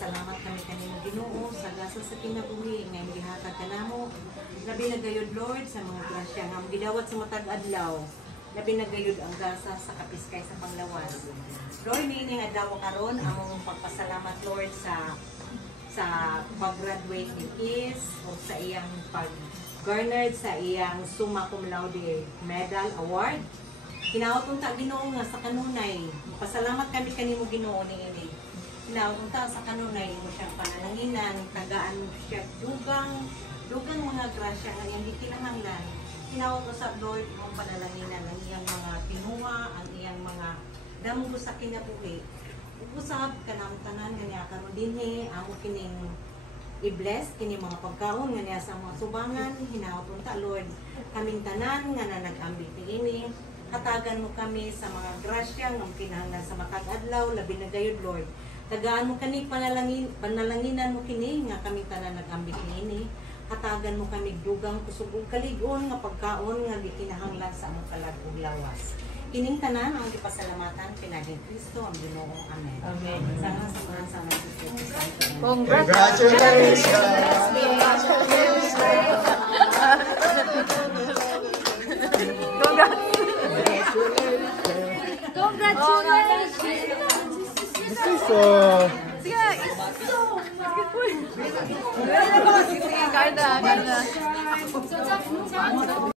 nagpasalamat kami kanimo Ginoo sa gasa sa kinabuhi nga gihatag kanamo. Labi na gayud Lord sa mga grasya nga gidawat sa matag adlaw. Labi na gayud ang gasa sa kapiskay sa panglawas. Lord, niining adlaw karon among pagpasalamat Lord sa pag-graduate ni Kiss o sa iyang pag-garnered sa iyang summa cum laude medal award. Kinaotunta Ginoo nga sa kanunay. Pasalamat kami kanimo Ginoo niini. Kinaotunta sa kanunay mo siyang panananginan, tagaan mo siya dugang mga grasya nga iyang gikinahanglan. Kinaotunta sa Lord mong panananginan ang iyang mga tinuwa, ang iyang mga damo sa kinabuhi. Usab kanang tanan nga niya karon dinhi amo kining i-bless kini mga pagkaon nga niya sa mga subangan. Hinaotunta Lord kaming tanan nga nag-ambit niini. Hatagan mo kami sa mga grasya nga kinahanglan sa matag adlaw labi na gayud Lord. Tagaan mo kani panalanginan mo kini nga kami tanan nag-ambit niini. Hatagan mo kami dugang kusog ug kalig-on nga pagkaon nga gikinahanglan sa among kalag ug lawas. Kining tanan ang gipasalamatan pinaging Kristo ang Ginoo. Amen. Amen. Sana sa mga sa Espiritu. Congratulations! Sige, ganda.